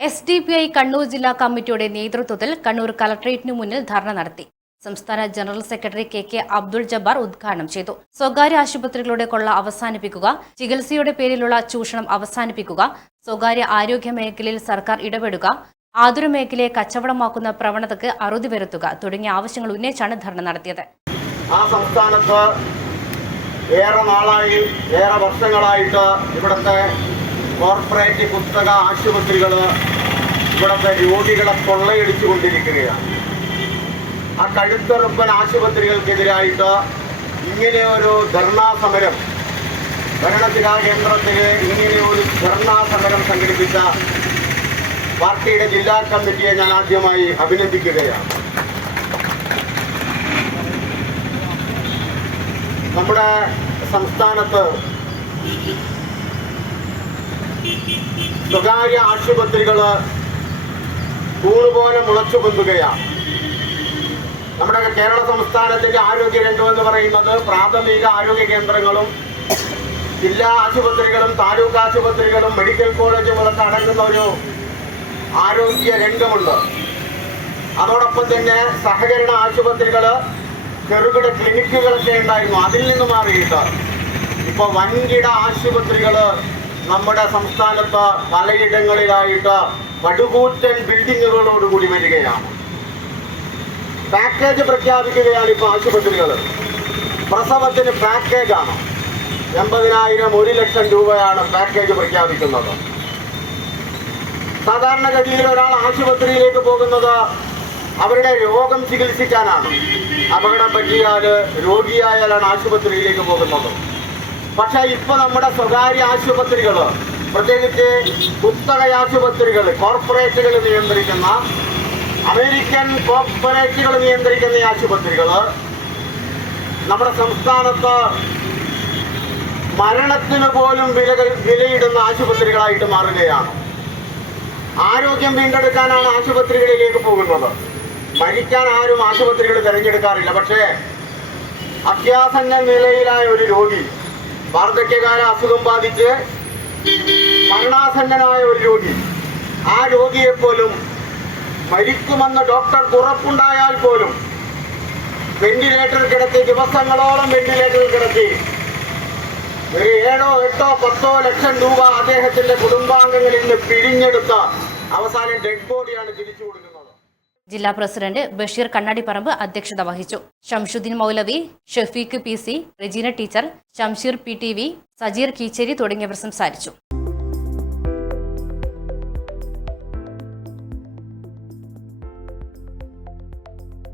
SDPI Kannur ജില്ലാ കമ്മിറ്റിയുടെ നേതൃത്വത്തിൽ കണ്ണൂർ കളക്ടറേറ്റിനു മുന്നിൽ ധർണ നടത്തി. സംസ്ഥാന general secretary KK Abdul Jabbar ഉദ്ഘാടനം ചെയ്തു. സ്വകാര്യ ആശുപത്രികളുടെ കൊള്ള അവസാനിപ്പിക്കുക, ചികിത്സയുടെ പേരിലുള്ള ചൂഷണം അവസാനിപ്പിക്കുക, സ്വകാര്യ ആരോഗ്യ മേഖലയിൽ സർക്കാർ ഇടപെടുക, ആതുര മേഖലയെ കച്ചവടമാക്കുന്ന പ്രവണതയ്ക്ക് അറുതി വരുത്തുക തുടങ്ങിയ ആവശ്യങ്ങൾ ഉന്നയിച്ചാണ് ധർണ നടത്തിയത്. ആ സംസ്ഥാനത്ത് ഏറെ വർഷങ്ങളായിട്ട് ഇവിടുത്തെ കോർപ്പറേറ്റ് പുസ്തക ആശുപത്രികൾ ഇവിടുത്തെ രോഗികളെ കൊള്ളയടിച്ചുകൊണ്ടിരിക്കുകയാണ്. ആ കഴുത്തുറപ്പൻ ആശുപത്രികൾക്കെതിരായിട്ട് ഇങ്ങനെയൊരു ധർണാ സമരം ഭരണസിരാ കേന്ദ്രത്തിൽ ഇങ്ങനെയൊരു ധർണാ സമരം സംഘടിപ്പിച്ച പാർട്ടിയുടെ ജില്ലാ കമ്മിറ്റിയെ ഞാൻ ആദ്യമായി അഭിനന്ദിക്കുകയാണ്. നമ്മുടെ സംസ്ഥാനത്ത് സ്വകാര്യ ആശുപത്രികൾ കൂണുപോലെ മുളച്ചു പൊന്തുകയാണ്. നമ്മുടെ കേരള സംസ്ഥാനത്തിന്റെ ആരോഗ്യ രംഗം എന്ന് പറയുന്നത് പ്രാഥമിക ആരോഗ്യ കേന്ദ്രങ്ങളും ജില്ലാ ആശുപത്രികളും താലൂക്ക് ആശുപത്രികളും മെഡിക്കൽ കോളേജുകളൊക്കെ അടങ്ങുന്ന ഒരു ആരോഗ്യ രംഗമുണ്ട്. അതോടൊപ്പം തന്നെ സഹകരണ ആശുപത്രികൾ, ചെറുകിട ക്ലിനിക്കുകളൊക്കെ ഉണ്ടായിരുന്നു. അതിൽ നിന്ന് മാറിയിട്ട് ഇപ്പോൾ വൻകിട ആശുപത്രികൾ നമ്മുടെ സംസ്ഥാനത്ത് പലയിടങ്ങളിലായിട്ട് പടുകൂറ്റൻ ബിൽഡിങ്ങുകളോടുകൂടി വരികയാണ്. പാക്കേജ് പ്രഖ്യാപിക്കുകയാണ് ഇപ്പോൾ ആശുപത്രികൾ. പ്രസവത്തിന് പാക്കേജാണ് 80,000, 1 ലക്ഷം രൂപയാണ് പാക്കേജ് പ്രഖ്യാപിക്കുന്നത്. സാധാരണഗതിയിൽ ഒരാൾ ആശുപത്രിയിലേക്ക് പോകുന്നത് അവരുടെ രോഗം ചികിത്സിക്കാനാണ്. അപകടം പറ്റിയാൽ രോഗിയായാലാണ് ആശുപത്രിയിലേക്ക് പോകുന്നത്. പക്ഷേ ഇപ്പോൾ നമ്മുടെ സ്വകാര്യ ആശുപത്രികൾ, പ്രത്യേകിച്ച് കുത്തക ആശുപത്രികൾ, കോർപ്പറേറ്റുകൾ നിയന്ത്രിക്കുന്ന, അമേരിക്കൻ കോർപ്പറേറ്റുകൾ നിയന്ത്രിക്കുന്ന ഈ ആശുപത്രികൾ നമ്മുടെ സംസ്ഥാനത്ത് മരണത്തിന് പോലും വിലയിടുന്ന ആശുപത്രികളായിട്ട് മാറുകയാണ്. ആരോഗ്യം വീണ്ടെടുക്കാനാണ് ആശുപത്രികളിലേക്ക് പോകുന്നത്. മരിക്കാൻ ആരും ആശുപത്രികൾ തിരഞ്ഞെടുക്കാറില്ല. പക്ഷേ അത്യാസന്ന നിലയിലായ ഒരു രോഗി, വാർദ്ധക്യകാല അസുഖം ബാധിച്ച് മരണാസന്നനായ ഒരു രോഗി, ആ രോഗിയെപ്പോലും മരിക്കുമെന്ന് ഡോക്ടർക്ക് ഉറപ്പുണ്ടായാൽ പോലും വെന്റിലേറ്ററിൽ കിടത്തി, ദിവസങ്ങളോളം വെന്റിലേറ്ററിൽ കിടത്തി, ഒരു 7, 8, 10 ലക്ഷം രൂപ അദ്ദേഹത്തിന്റെ കുടുംബാംഗങ്ങളിൽ നിന്ന് പിരിഞ്ഞെടുത്ത അവസാനം ഡെഡ് ബോഡിയാണ് തിരിച്ചു കൊടുക്കുന്നത്. ജില്ലാ പ്രസിഡന്റ് ബഷീർ കണ്ണാടിപ്പറമ്പ് അധ്യക്ഷത വഹിച്ചു. Shamsuddeen Moulavi, Shafeeq PC, Regina teacher, Shamseer PTV, Sajeer Keecheri തുടങ്ങിയവർ സംസാരിച്ചു.